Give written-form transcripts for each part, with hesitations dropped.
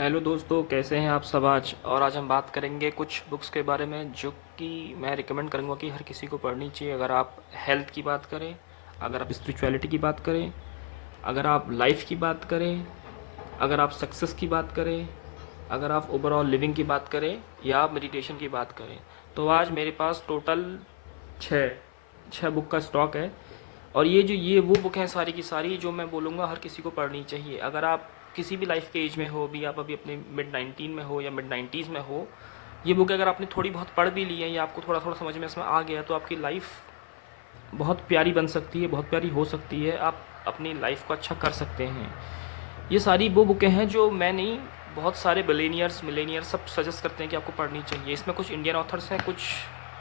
Hello दोस्तों, कैसे हैं आप सब। आज हम बात करेंगे कुछ बुक्स के बारे में जो कि मैं रिकमेंड करूँगा कि हर किसी को पढ़नी चाहिए। अगर आप हेल्थ की बात करें, अगर आप स्पिरिचुअलिटी की बात करें, अगर आप लाइफ की बात करें, अगर आप सक्सेस की बात करें, अगर आप ओवरऑल लिविंग की बात करें या आप मेडिटेशन की बात करें, तो आज मेरे पास टोटल छः छः बुक का स्टॉक है। और ये वो बुक हैं सारी की सारी जो मैं बोलूँगा हर किसी को पढ़नी चाहिए। अगर आप किसी भी लाइफ के एज में हो, भी आप अभी अपने मिड 19 में हो या मिड 90s में हो, ये बुक अगर आपने थोड़ी बहुत पढ़ भी ली है या आपको थोड़ा थोड़ा समझ में इसमें आ गया, तो आपकी लाइफ बहुत प्यारी बन सकती है, बहुत प्यारी हो सकती है। आप अपनी लाइफ को अच्छा कर सकते हैं। ये सारी वो बुकें हैं जो मैं नहीं, बहुत सारे बिलेनियर्स मिलेनियर्स सब सजेस्ट करते हैं कि आपको पढ़नी चाहिए। इसमें कुछ इंडियन ऑथर्स हैं, कुछ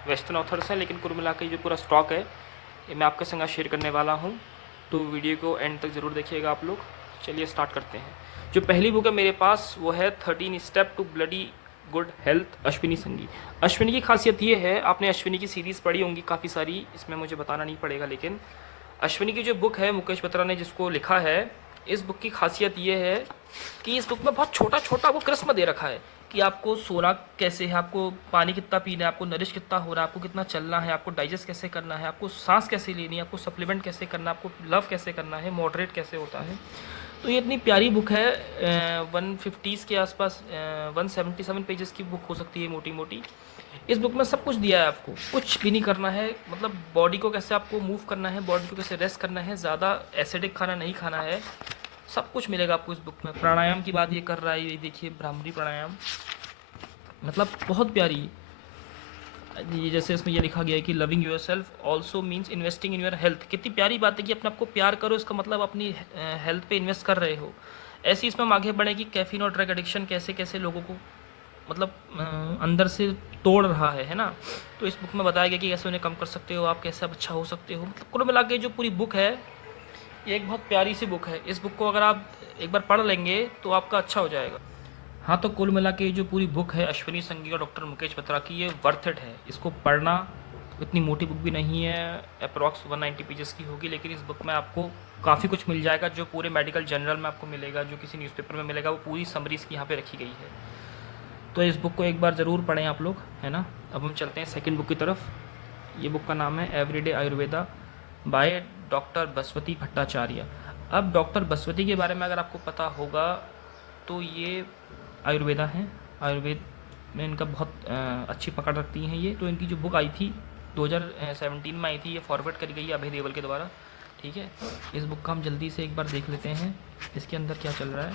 वेस्टर्न ऑथर्स हैं, लेकिन कुल मिला के जो पूरा स्टॉक है ये मैं आपके संग शेयर करने वाला हूँ। तो वीडियो को एंड तक ज़रूर देखिएगा आप लोग। चलिए स्टार्ट करते हैं। जो पहली बुक है मेरे पास वो है 13 step to bloody good health, Ashwini Sanghi. Ashwini की खासियत ये है, आपने अश्विनी की सीरीज़ पढ़ी होंगी काफ़ी सारी, इसमें मुझे बताना नहीं पड़ेगा, लेकिन अश्विनी की जो बुक है, मुकेश बत्रा ने जिसको लिखा है, इस बुक की खासियत ये है कि इस बुक में बहुत छोटा छोटा वो कृस्म दे रखा है कि आपको सोना कैसे है, आपको पानी कितना पीना है, आपको नरिश कितना हो रहा है, आपको कितना चलना है, आपको डाइजेस्ट कैसे करना है, आपको सांस कैसे लेनी है, आपको सप्लीमेंट कैसे करना है, आपको लव कैसे करना है, मॉडरेट कैसे होता है। तो ये इतनी प्यारी बुक है। 150 के आसपास, 177 पेजेस की बुक हो सकती है मोटी मोटी। इस बुक में सब कुछ दिया है, आपको कुछ भी नहीं करना है। मतलब बॉडी को कैसे आपको मूव करना है, बॉडी को कैसे रेस्ट करना है, ज़्यादा एसिडिक खाना नहीं खाना है, सब कुछ मिलेगा आपको इस बुक में। प्राणायाम की बात ये कर रहा है, ये देखिए भ्रामरी प्राणायाम, मतलब बहुत प्यारी। ये जैसे इसमें ये लिखा गया है कि loving your self also means investing in your health. कितनी प्यारी बात है कि अपने आप को प्यार करो, इसका मतलब अपनी हेल्थ पे इन्वेस्ट कर रहे हो। ऐसे इसमें हम आगे बढ़े कि कैफीन और ड्रग एडिक्शन कैसे कैसे लोगों को मतलब अंदर से तोड़ रहा है ना। तो इस बुक में बताया गया कि कैसे उन्हें कम कर सकते हो, आप कैसे अच्छा हो सकते हो। मतलब कुल मिला के जो पूरी बुक है, ये एक बहुत प्यारी सी बुक है। इस बुक को अगर आप एक बार पढ़ लेंगे तो आपका अच्छा हो जाएगा। हाँ, तो कुल मिला के जो पूरी बुक है अश्विनी संगी और डॉक्टर मुकेश बत्रा की, ये वर्थ इट है इसको पढ़ना। इतनी मोटी बुक भी नहीं है, अप्रॉक्स 190 पेजेस की होगी, लेकिन इस बुक में आपको काफ़ी कुछ मिल जाएगा जो पूरे मेडिकल जर्नल में आपको मिलेगा, जो किसी न्यूज़पेपर में मिलेगा, वो पूरी समरी इसकी यहाँ पे रखी गई है। तो इस बुक को एक बार ज़रूर पढ़ें आप लोग, है ना। अब हम चलते हैं सेकंड बुक की तरफ। ये बुक का नाम है everyday Ayurveda by doctor Bhaswati Bhattacharya. अब डॉक्टर बसवती के बारे में अगर आपको पता होगा तो ये आयुर्वेदा हैं, आयुर्वेद में इनका बहुत अच्छी पकड़ रखती हैं ये। तो इनकी जो बुक आई थी 2017 में आई थी, ये फॉरवर्ड करी गई है अभय देवल के द्वारा। ठीक है, इस बुक का हम जल्दी से एक बार देख लेते हैं इसके अंदर क्या चल रहा है।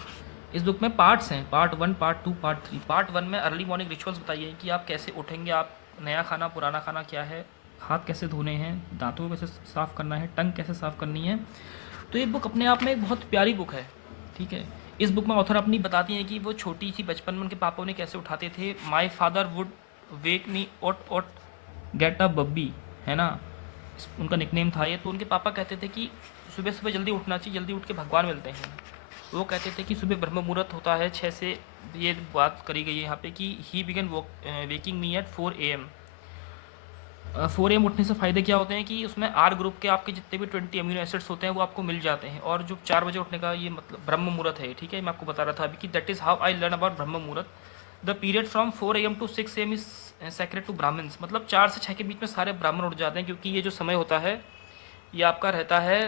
इस बुक में पार्ट्स हैं, पार्ट 1, पार्ट 2, पार्ट 3। पार्ट 1 में अर्ली मॉर्निंग रिचुअल्स बताइए कि आप कैसे उठेंगे, आप नया खाना पुराना खाना क्या है, हाथ कैसे धोने हैं, दांतों को कैसे साफ़ करना है, टंग कैसे साफ़ करनी है। तो ये बुक अपने आप में एक बहुत प्यारी बुक है। ठीक है, इस बुक में ऑथर अपनी बताती हैं कि वो छोटी सी बचपन में उनके पापा उन्हें कैसे उठाते थे। My father would wake me ओट ओट गेट अ बब्बी, है ना, उनका निकनेम था ये। तो उनके पापा कहते थे कि सुबह सुबह जल्दी उठना चाहिए, जल्दी उठ के भगवान मिलते हैं। वो कहते थे कि सुबह ब्रह्म मुहूर्त होता है 6 से। ये बात करी गई है यहाँ पे कि he began waking me at 4 AM। 4 AM उठने से फ़ायदे क्या होते हैं कि उसमें आर ग्रुप के आपके जितने भी 20 अमीनो एसिड्स होते हैं वो आपको मिल जाते हैं। और जो 4 बजे उठने का ये मतलब ब्रह्म मुहूर्त है, ठीक है, मैं आपको बता रहा था अभी कि that is how I learn about Brahma Muhurta. The period from 4 AM to 6 AM is sacred to Brahmins. मतलब 4 से 6 के बीच में सारे ब्राह्मण उठ जाते हैं, क्योंकि ये जो समय होता है ये आपका रहता है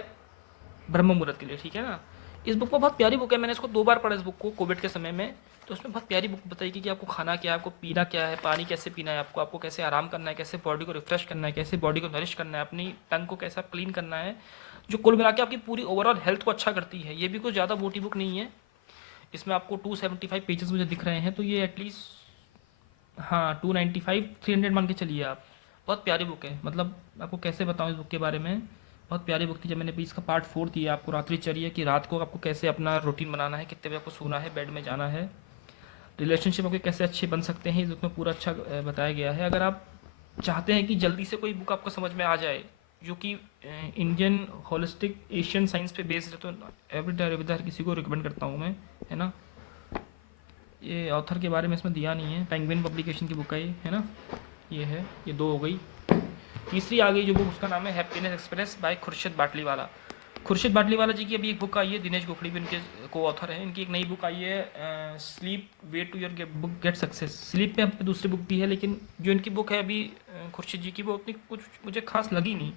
ब्रह्म मुहूर्त के लिए। ठीक है ना। इस बुक में बहुत प्यारी बुक है, मैंने इसको 2 बार पढ़ा इस बुक को कोविड के समय में। तो उसमें बहुत प्यारी बुक बताई कि आपको खाना क्या है, आपको पीना क्या है, पानी कैसे पीना है, आपको कैसे आराम करना है, कैसे बॉडी को रिफ्रेश करना है, कैसे बॉडी को नरिश करना है, अपनी टंग को कैसा क्लीन करना है, जो कुल मिला के आपकी पूरी ओवरऑल हेल्थ को अच्छा करती है। ये भी कोई ज़्यादा मोटी बुक नहीं है। इसमें आपको 275 पेजेस मुझे दिख रहे हैं, तो ये एटलीस्ट, हाँ, 295 300 मान के चलिए आप। बहुत प्यारी बुक है। मतलब आपको कैसे बताऊँ इस बुक के बारे में, बहुत प्यारी बुक थी। जब मैंने भी इसका पार्ट 4 दिया आपको, रात्रि चर्या, कि रात को आपको कैसे अपना रूटीन बनाना है, कितने बजे आपको सोना है, बेड में जाना है, रिलेशनशिप आपके कैसे अच्छे बन सकते हैं, इस बुक में पूरा अच्छा बताया गया है। अगर आप चाहते हैं कि जल्दी से कोई बुक आपको समझ में आ जाए जो कि इंडियन होलिस्टिक एशियन साइंस पे बेस्ड है, तो एवरीडे आयुर्वेदा हर किसी को रिकमेंड करता हूँ मैं, है ना। ये ऑथर के बारे में इसमें दिया नहीं है, पेंगुइन पब्लिकेशन की बुक है ये, है ना। ये है, ये 2 हो गई। तीसरी आ गई जो बुक, उसका नाम है Happiness Express by Khurshed Batliwala. Khurshed Batliwala ji की अभी एक बुक आई है, दिनेश गोखले भी उनके को ऑथर हैं। इनकी एक नई बुक आई है, sleep way to your book get success. Sleep पे हम पे दूसरी बुक भी है, लेकिन जो इनकी बुक है अभी खुर्शीद जी की, वो उतनी कुछ मुझे खास लगी नहीं,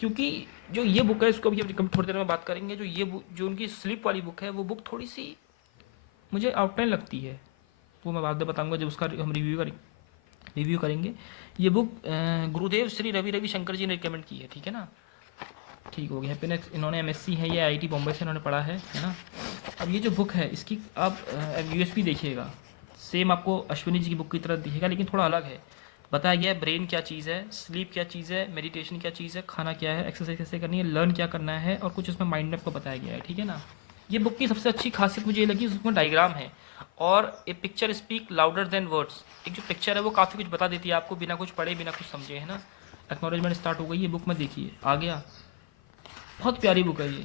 क्योंकि जो ये बुक है इसको अभी हम थोड़ी देर में बात करेंगे। जो ये बुक, जो उनकी स्लीप वाली बुक है, वो बुक थोड़ी सी मुझे आउटलाइन लगती है, वो मैं बाद में बताऊंगा जब उसका हम रिव्यू करेंगे। ये बुक गुरुदेव श्री रवि रविशंकर जी ने रिकमेंड की है, ठीक है ना। ठीक हो गया, हैप्पीनेस, इन्होंने एमएससी है, ये आईआईटी बॉम्बे से इन्होंने पढ़ा है ना। अब ये जो बुक है इसकी आप यूएसपी देखिएगा, सेम आपको अश्विनी जी की बुक की तरह दिखेगा, लेकिन थोड़ा अलग है। बताया गया है ब्रेन क्या चीज़ है, स्लीप क्या चीज़ है, मेडिटेशन क्या चीज़ है, खाना क्या है, एक्सरसाइज कैसे करनी है, लर्न क्या करना है, और कुछ इसमें माइंड मैप को बताया गया है, ठीक है ना। ये बुक की सबसे अच्छी खासियत मुझे ये लगी, उसमें डायग्राम है और a picture speak louder than words. एक जो पिक्चर है वो काफ़ी कुछ बता देती है आपको, बिना कुछ पढ़े बिना कुछ समझे, है ना। एक्नॉलेजमेंट स्टार्ट हो गई, ये बुक में देखिए आ गया, बहुत प्यारी बुक है ये,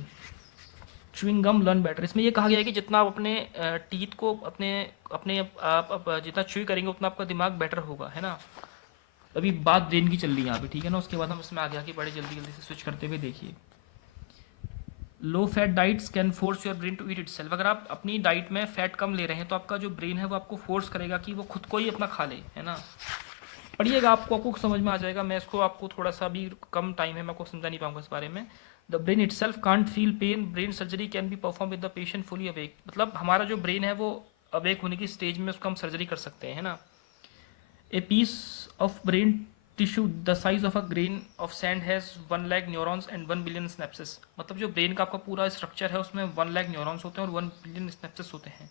च्युइंग गम लर्न बेटर। इसमें ये कहा गया है कि जितना आप अपने टीथ को अपने अपने आप जितना च्यू करेंगे उतना आपका दिमाग बेटर होगा, है ना। अभी बात ब्रेन की चल रही है यहाँ पे, ठीक है ना। उसके बाद हम इसमें आगे आके बड़े जल्दी जल्दी से स्विच करते हुए देखिए। Low fat diets can force your brain to eat itself. अगर आप अपनी डाइट में फैट कम ले रहे हैं तो आपका जो ब्रेन है वो आपको फोर्स करेगा कि वो खुद को ही अपना खा ले, है ना। पढ़िएगा, आपको समझ में आ जाएगा। मैं इसको आपको थोड़ा सा भी कम टाइम है, मैं आपको समझा नहीं पाऊंगा इस बारे में। The brain it self can't feel pain, brain surgery can be perform with the patient fully awake. मतलब हमारा जो ब्रेन है वो अवेक होने की स्टेज में उसको हम सर्जरी कर सकते हैं, है ना। A piece of brain tissue the size of a grain of sand has 1 lakh neurons and 1 billion synapses. मतलब जो ब्रेन का आपका पूरा स्ट्रक्चर है उसमें 1 लाख न्यूरॉन्स होते हैं और 1 बिलियन स्नैप्सेस होते हैं।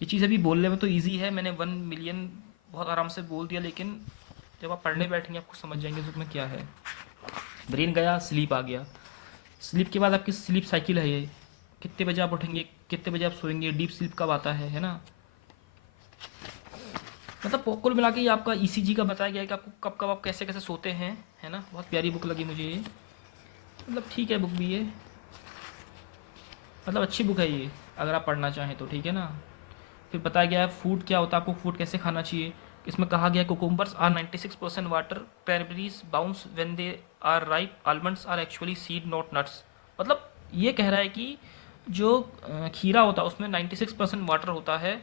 ये चीज़ अभी बोलने में तो ईजी है, मैंने 1 मिलियन बहुत आराम से बोल दिया, लेकिन जब आप पढ़ने बैठेंगे आपको समझ जाएंगे उसमें क्या है। ब्रेन गया, स्लीप आ गया। स्लीप के बाद आपकी स्लीप साइकिल है, ये कितने बजे आप उठेंगे, कितने बजे आप सोएंगे, डीप स्लीप कब आता है ना। मतलब कुल मिला के ये आपका ईसीजी का बताया गया है कि आपको कब कब आप कैसे कैसे सोते हैं, है ना। बहुत प्यारी बुक लगी मुझे ये, मतलब ठीक है बुक भी ये, मतलब अच्छी बुक है ये अगर आप पढ़ना चाहें तो, ठीक है ना। फिर बताया गया है फूड क्या होता है, आपको फूड कैसे खाना चाहिए। इसमें कहा गया है cucumbers are 96% water, cranberries bounce when they are ripe, almonds are actually seed not nuts. मतलब ये कह रहा है कि जो खीरा होता है उसमें 96% वाटर होता है,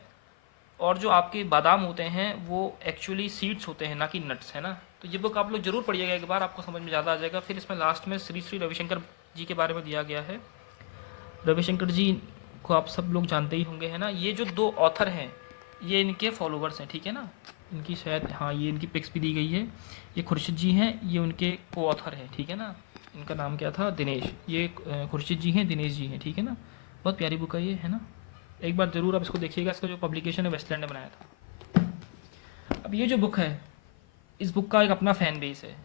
और जो आपके बादाम होते हैं वो एक्चुअली सीड्स होते हैं, ना कि नट्स, है ना। तो ये बुक आप लोग जरूर पढ़िएगा एक बार, आपको समझ में ज़्यादा आ जाएगा। फिर इसमें लास्ट में श्री श्री रविशंकर जी के बारे में दिया गया है। रविशंकर जी को आप सब लोग जानते ही होंगे, है ना। ये जो दो ऑथर हैं ये इनके फॉलोवर्स हैं, ठीक है ना। इनकी शायद, हाँ, ये इनकी पिक्स भी दी गई है। ये खुर्शीद जी हैं, ये उनके को ऑथर हैं, ठीक है ना। इनका नाम क्या था, दिनेश। ये खुर्शीद जी हैं, दिनेश जी हैं, ठीक है ना। बहुत प्यारी बुक है ये, है ना। एक बार ज़रूर आप इसको देखिएगा। इसका जो पब्लिकेशन है वेस्टलैंड ने बनाया था। अब ये जो बुक है, इस बुक का एक अपना फ़ैन बेस है।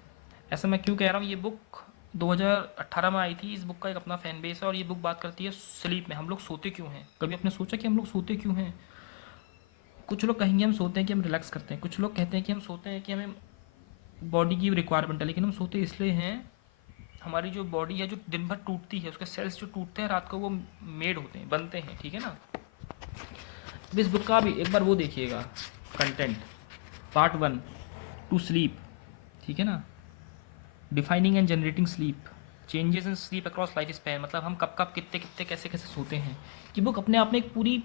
ऐसा मैं क्यों कह रहा हूँ, ये बुक 2018 में आई थी। इस बुक का एक अपना फ़ैन बेस है, और ये बुक बात करती है स्लीप में, हम लोग सोते क्यों हैं। कभी आपने सोचा कि हम लोग सोते क्यों हैं। कुछ लोग कहेंगे हम सोते हैं कि हम रिलैक्स करते हैं, कुछ लोग कहते हैं कि हम सोते हैं कि हमें बॉडी की रिक्वायरमेंट है, लेकिन हम सोते इसलिए हैं, हमारी जो बॉडी है जो दिन भर टूटती है, उसके सेल्स जो टूटते हैं रात को वो मेड होते हैं, बनते हैं, ठीक है ना। तो इस बुक का भी एक बार वो देखिएगा कंटेंट, पार्ट 1 टू स्लीप, ठीक है ना। Defining and generating sleep, changes in sleep across life span. मतलब हम कब कब कितने कितने कैसे कैसे सोते हैं। कि बुक अपने आप में एक पूरी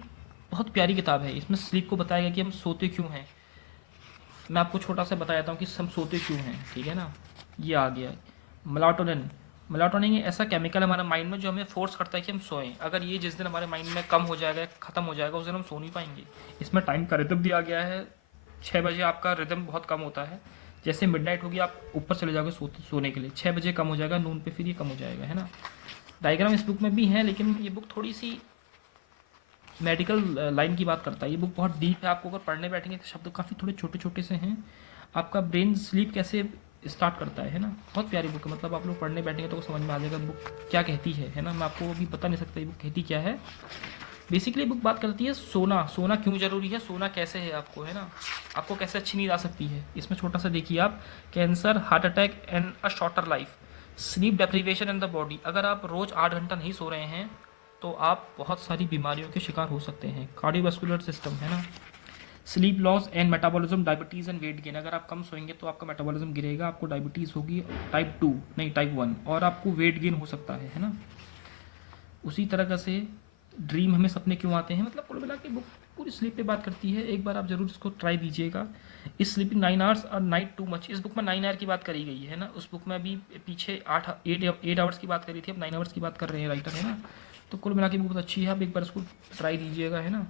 बहुत प्यारी किताब है। इसमें स्लीप को बताया गया कि हम सोते क्यों हैं। मैं आपको छोटा सा बता देता हूँ कि हम सोते क्यों हैं, ठीक है ना। ये आ गया मेलाटोनिन। मेलाटोनिन ऐसा केमिकल है हमारे माइंड में जो हमें फोर्स करता है कि हम सोएं। अगर ये जिस दिन हमारे माइंड में कम हो जाएगा, ख़त्म हो जाएगा, उस दिन हम सो नहीं पाएंगे। इसमें टाइम का रिदम दिया गया है, 6 बजे आपका रिदम बहुत कम होता है। जैसे मिडनाइट होगी आप ऊपर चले जाओगे सोने के लिए, 6 बजे कम हो जाएगा, नून पे फिर ये कम हो जाएगा, है ना। डायग्राम इस बुक में भी है, लेकिन ये बुक थोड़ी सी मेडिकल लाइन की बात करता है। ये बुक बहुत डीप है, आपको अगर पढ़ने बैठेंगे तो शब्द काफ़ी थोड़े छोटे छोटे से हैं। आपका ब्रेन स्लीप कैसे स्टार्ट करता है ना। बहुत प्यारी बुक है, मतलब आप लोग पढ़ने बैठेंगे तो समझ में आ जाएगा बुक क्या कहती है ना। मैं आपको अभी बता नहीं सकता ये बुक कहती क्या है। बेसिकली बुक बात करती है सोना, सोना क्यों ज़रूरी है, सोना कैसे है आपको, है ना। आपको कैसे अच्छी नींद आ सकती है। इसमें छोटा सा देखिए आप, cancer, heart attack and a shorter life, sleep deprivation in the body. अगर आप रोज़ 8 घंटा नहीं सो रहे हैं तो आप बहुत सारी बीमारियों के शिकार हो सकते हैं। कार्डियोवास्कुलर सिस्टम, है ना। Sleep loss and metabolism, diabetes and weight gain. अगर आप कम सोएंगे तो आपका मेटाबॉलिज्म गिरेगा, आपको डायबिटीज़ होगी टाइप 2 नहीं टाइप 1, और आपको वेट गेन हो सकता है ना। उसी तरह का से ड्रीम हमें सपने क्यों आते हैं, मतलब कुल मिला के बुक पूरी स्लीप पे बात करती है। एक बार आप ज़रूर इसको ट्राई दीजिएगा। इस स्लीपिंग 9 आवर्स और नाइट टू मच, इस बुक में 9 आवर की बात करी गई है ना। उस बुक में अभी पीछे 8 आवर्स की बात करी थी, अब 9 आवर्स की बात कर रहे हैं राइटर, है ना। तो कुल मिला के बुक बहुत अच्छी है, आप एक बार इसको ट्राई दीजिएगा, है ना।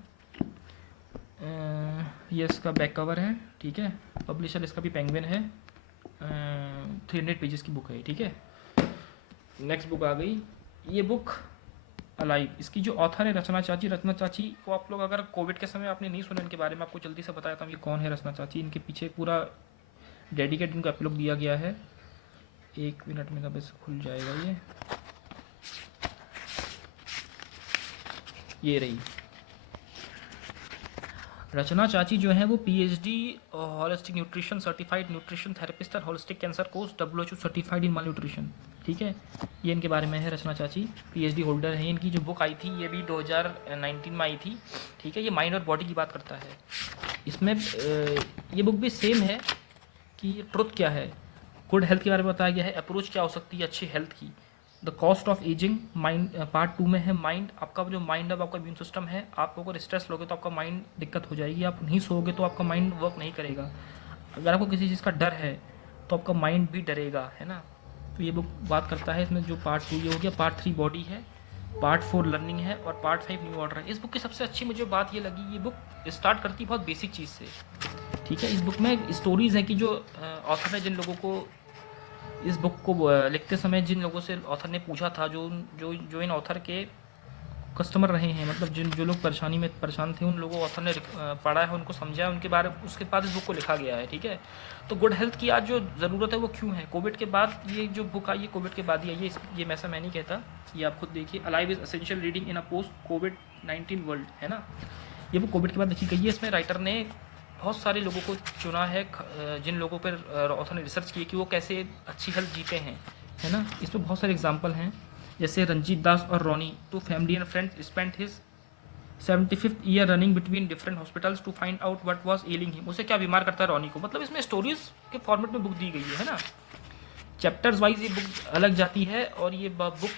ये इसका बैक कवर है, ठीक है। पब्लिशर इसका भी पेंगुइन है। 300 पेजेस की बुक है, ठीक है। नेक्स्ट बुक आ गई, ये बुक अलाइव। इसकी जो ऑथर है रचना चाची। रचना चाची को आप लोग अगर कोविड के समय आपने नहीं सुना इनके बारे में, आपको जल्दी से बताया था ये कौन है रचना चाची। इनके पीछे पूरा डेडिकेट इनको एपिलॉग दिया गया है। 1 मिनट में बस खुल जाएगा ये रही। रचना चाची जो है वो PhD holistic nutrition certified nutrition therapist और holistic cancer course WHO certified in malnutrition, ठीक है। ये इनके बारे में है, रचना चाची पीएचडी होल्डर है। इनकी जो बुक आई थी ये भी 2019 में आई थी, ठीक है। ये माइंड और बॉडी की बात करता है। इसमें ये बुक भी सेम है कि ट्रुथ क्या है, गुड हेल्थ के बारे में बताया गया है, अप्रोच क्या हो सकती है अच्छी हेल्थ की। The cost of ageing mind part 2 में है। माइंड, आपका जो माइंड है आपका इम्यून सिस्टम है, आप अगर स्ट्रेस लोगे तो आपका माइंड दिक्कत हो जाएगी, आप नहीं सोओगे तो आपका माइंड वर्क नहीं करेगा। अगर आपको किसी चीज़ का डर है तो आपका माइंड भी डरेगा, है ना। तो ये बुक बात करता है। इसमें जो पार्ट 2 ये हो गया, पार्ट 3 बॉडी है, पार्ट 4 लर्निंग है और पार्ट 5 न्यू ऑर्डर है। इस बुक की सबसे अच्छी मुझे बात ये लगी, ये बुक स्टार्ट करती है बहुत बेसिक चीज़ से, ठीक है। इस बुक में स्टोरीज़ हैं कि जो ऑथर ने जिन लोगों को इस बुक को लिखते समय जिन लोगों से ऑथर ने पूछा था, जो इन ऑथर के कस्टमर रहे हैं, मतलब जो लोग परेशानी में परेशान थे, उन लोगों को ऑथर ने पढ़ा है, उनको समझा है, उनके बारे उसके बाद इस बुक को लिखा गया है, ठीक है। तो गुड हेल्थ की आज जो ज़रूरत है वो क्यों है, कोविड के बाद ये जो बुक आई है कोविड के बाद ही आई है। ये वैसा मैं नहीं कहता, ये आप खुद देखिए। Alive is essential reading in a post covid world, है ना। ये बुक कोविड के बाद लिखी गई है। इसमें राइटर ने बहुत सारे लोगों को चुना है, जिन लोगों पर ऑथर ने रिसर्च की कि वो कैसे अच्छी हेल्थ जीते हैं, है ना। इस पर बहुत सारे एग्जांपल हैं, जैसे रंजीत दास और Ronnie, to family and friends spent his 75th year running between different hospitals to find out what was ailing him. उसे क्या बीमार करता है रॉनी को, मतलब इसमें स्टोरीज के फॉर्मेट में बुक दी गई है ना। चैप्टर्स वाइज ये बुक अलग जाती है और ये बुक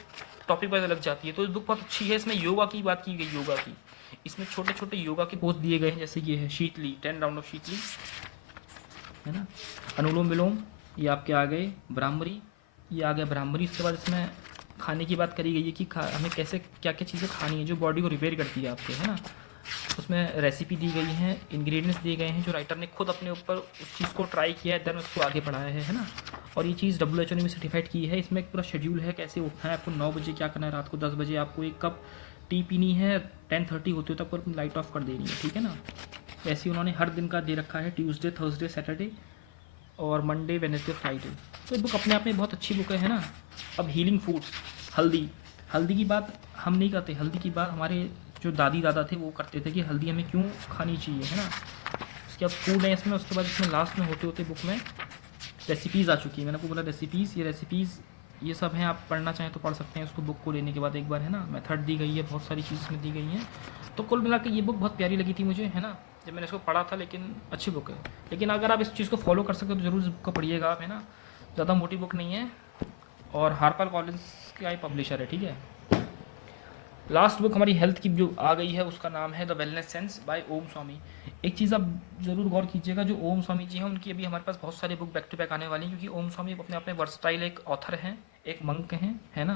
टॉपिक वाइज अलग जाती है। तो इस बुक बहुत अच्छी है। इसमें योगा की बात की गई, योगा की, इसमें छोटे छोटे योगा के पोज दिए गए हैं, जैसे ये है शीतली, 10 राउंड ऑफ शीतली, है ना। अनुलोम विलोम, ये आपके आ गए। ब्राह्मरी, ये आ गया ब्राह्मरी। इसके बाद इसमें खाने की बात करी गई है कि हमें कैसे क्या क्या चीज़ें खानी है जो बॉडी को रिपेयर करती है आपके, है ना। उसमें रेसिपी दी गई हैं, इंग्रेडिएंट्स दिए गए हैं जो राइटर ने खुद अपने ऊपर उस चीज़ को ट्राई किया है, देन उसको आगे बढ़ाया है ना। और ये चीज़ WHO ने भी सर्टिफाइड की है। इसमें एक पूरा शेड्यूल है, कैसे उठना है आपको, 9 बजे क्या करना है, रात को 10 बजे आपको 1 कप टी पीनी है, 10:30 होते तक पर लाइट ऑफ कर देनी है, ठीक है ना। ऐसे उन्होंने हर दिन का दे रखा है, ट्यूसडे, थर्सडे, सैटरडे और मंडे, वेडनेसडे, फ्राइडे। तो बुक अपने आप में बहुत अच्छी बुक है ना। अब हीलिंग फूड्स, हल्दी, हल्दी की बात हम नहीं करते, हल्दी की बात हमारे जो दादी दादा थे वो करते थे कि हल्दी हमें क्यों खानी चाहिए, है ना। उसके बाद फूड है इसमें। उसके बाद इसमें लास्ट में होते होते बुक में रेसिपीज़ आ चुकी है। मैंने आपको बोला रेसिपीज़, ये रेसिपीज़ ये सब हैं, आप पढ़ना चाहें तो पढ़ सकते हैं उसको, बुक को लेने के बाद एक बार, है ना। मेथड दी गई है, बहुत सारी चीज़ इसमें दी गई हैं। तो कुल मिला के ये बुक बहुत प्यारी लगी थी मुझे, है ना, जब मैंने इसको पढ़ा था। लेकिन अच्छी बुक है, लेकिन अगर आप इस चीज़ को फॉलो कर सकते हो तो ज़रूर इस बुक को पढ़िएगा आप, है ना। ज़्यादा मोटी बुक नहीं है और हार्पर कॉलिन्स का ही पब्लिशर है, ठीक है। लास्ट बुक हमारी हेल्थ की जो आ गई है उसका नाम है द वेलनेस सेंस बाय ओम स्वामी। एक चीज़ आप ज़रूर गौर कीजिएगा, जो ओम स्वामी जी हैं उनकी अभी हमारे पास बहुत सारी बुक बैक टू बैक आने वाली हैं, क्योंकि ओम स्वामी अपने आप में वर्सटाइल एक ऑथर हैं, एक मंक हैं, है ना।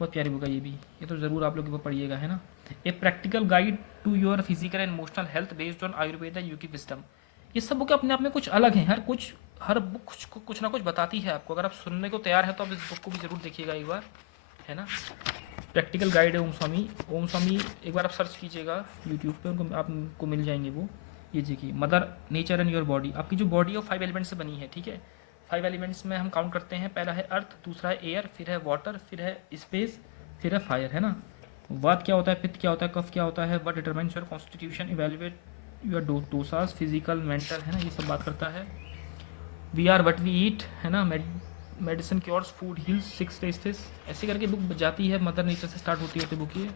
बहुत प्यारी बुक है ये भी, ये तो ज़रूर आप लोग पढ़िएगा, है ना। A practical guide to your physical and emotional health based on Ayurveda यूकी विजडम। ये सब बुक अपने आप में कुछ अलग हैं, हर बुक कुछ ना कुछ बताती है आपको। अगर आप सुनने को तैयार है तो आप इस बुक को भी ज़रूर देखिएगा एक बार, है ना। प्रैक्टिकल गाइड है ओम स्वामी। ओम स्वामी एक बार आप सर्च कीजिएगा यूट्यूब पे, उनको आपको मिल जाएंगे वो। ये देखिए, mother nature and your body. आपकी जो बॉडी है वो 5 एलिमेंट्स से बनी है, ठीक है। 5 एलिमेंट्स में हम काउंट करते हैं, पहला है अर्थ, दूसरा है एयर, फिर है वाटर, फिर है स्पेस, फिर है फायर, है ना। वात क्या होता है, पित्त क्या होता है, कफ क्या होता है, what determines your constitution, evaluate your doshas, physical, mental, है ना, ये सब बात करता है। We are what we eat, है ना। Medicine cures, food heals, 6 tastes, ऐसे करके बुक जाती है। मदर नेचर से स्टार्ट होती है बुक, ये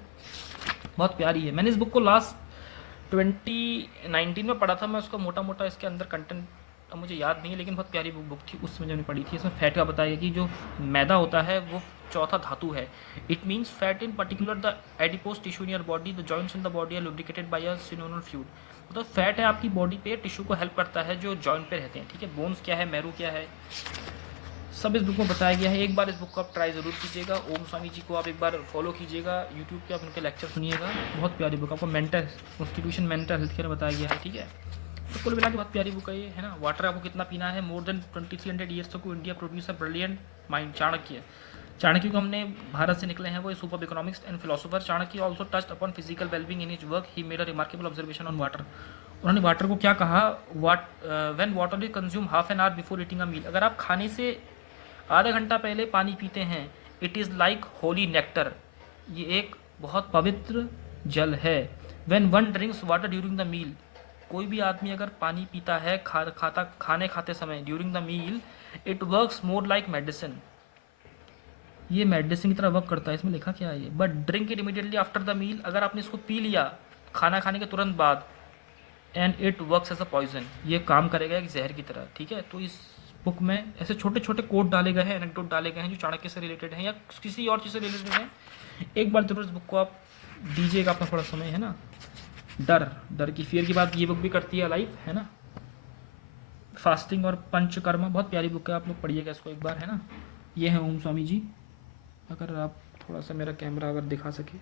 बहुत प्यारी है। मैंने इस बुक को लास्ट 2019 में पढ़ा था मैं, उसका मोटा मोटा इसके अंदर कंटेंट अब मुझे याद नहीं है, लेकिन बहुत प्यारी बुक थी उस समय जब मैंने पढ़ी थी। इसमें फैट का बताया कि जो मैदा होता है वो चौथा धातु है। It means fat in particular the adipose tissue in your body, the joints in the body are lubricated by a synovial fluid. मतलब फैट है आपकी बॉडी पे, टिश्यू को हेल्प करता है जो जॉइंट पे रहते हैं, ठीक है। बोन्स क्या है, मैरू क्या है, सब इस बुक में बताया गया है। एक बार इस बुक को आप ट्राई ज़रूर कीजिएगा। ओम स्वामी जी को आप एक बार फॉलो कीजिएगा यूट्यूब पे, आप उनके लेक्चर सुनिएगा, बहुत प्यारी बुक। आपको mental constitution mental health care बताया गया है, ठीक है। तो कुल मिला के बहुत प्यारी बुक है ये, है ना। वाटर आपको कितना पीना है, more than 2300 years ago India produce a brilliant mind. Chanakya को हमने भारत से निकले हैं, वो super economics and philosopher. Chanakya also touched upon physical wellbeing in his work, he made a remarkable observation on water. उन्होंने वाटर को क्या कहा, when water is consume half an hour before eating a meal, अगर आप खाने से आधा घंटा पहले पानी पीते हैं, it is like holy nectar, ये एक बहुत पवित्र जल है। When one drinks water during the meal, कोई भी आदमी अगर पानी पीता है खाने खाते समय during the meal, it works more like medicine, ये मेडिसिन की तरह वर्क करता है। इसमें लिखा क्या है, but drink it immediately after the meal, अगर आपने इसको पी लिया खाना खाने के तुरंत बाद, and it works as a poison, ये काम करेगा एक जहर की तरह, ठीक है। तो इस बुक में ऐसे छोटे छोटे कोट डाले गए हैं, एनेक्डोट डाले गए हैं जो चाणक्य से रिलेटेड हैं या किसी और चीज़ से रिलेटेड हैं। एक बार जरूर इस बुक को आप दीजिएगा अपना थोड़ा समय, है ना। डर की फियर की बात ये बुक भी करती है लाइफ, है ना। फास्टिंग और पंचकर्मा, बहुत प्यारी बुक है, आप लोग पढ़िएगा इसको एक बार, है ना। ये है ओम स्वामी जी, अगर आप थोड़ा सा मेरा कैमरा अगर दिखा सके।